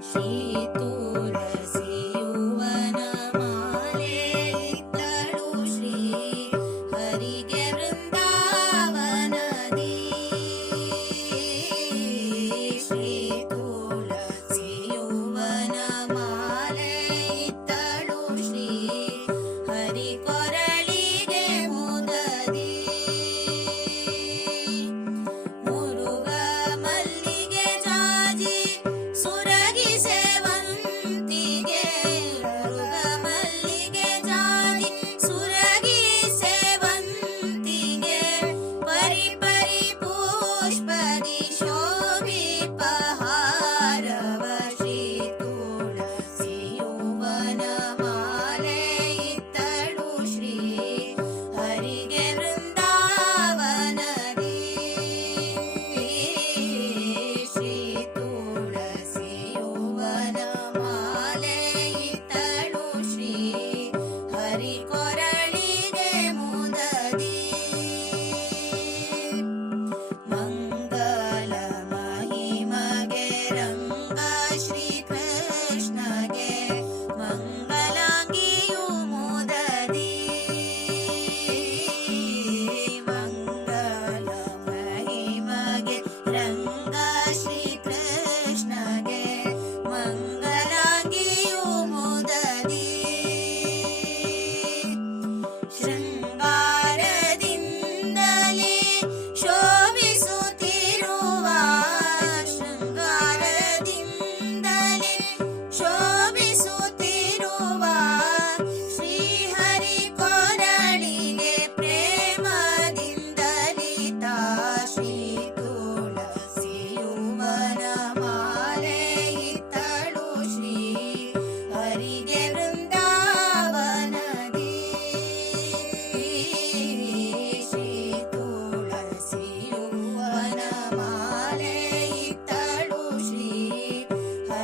See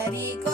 Marico.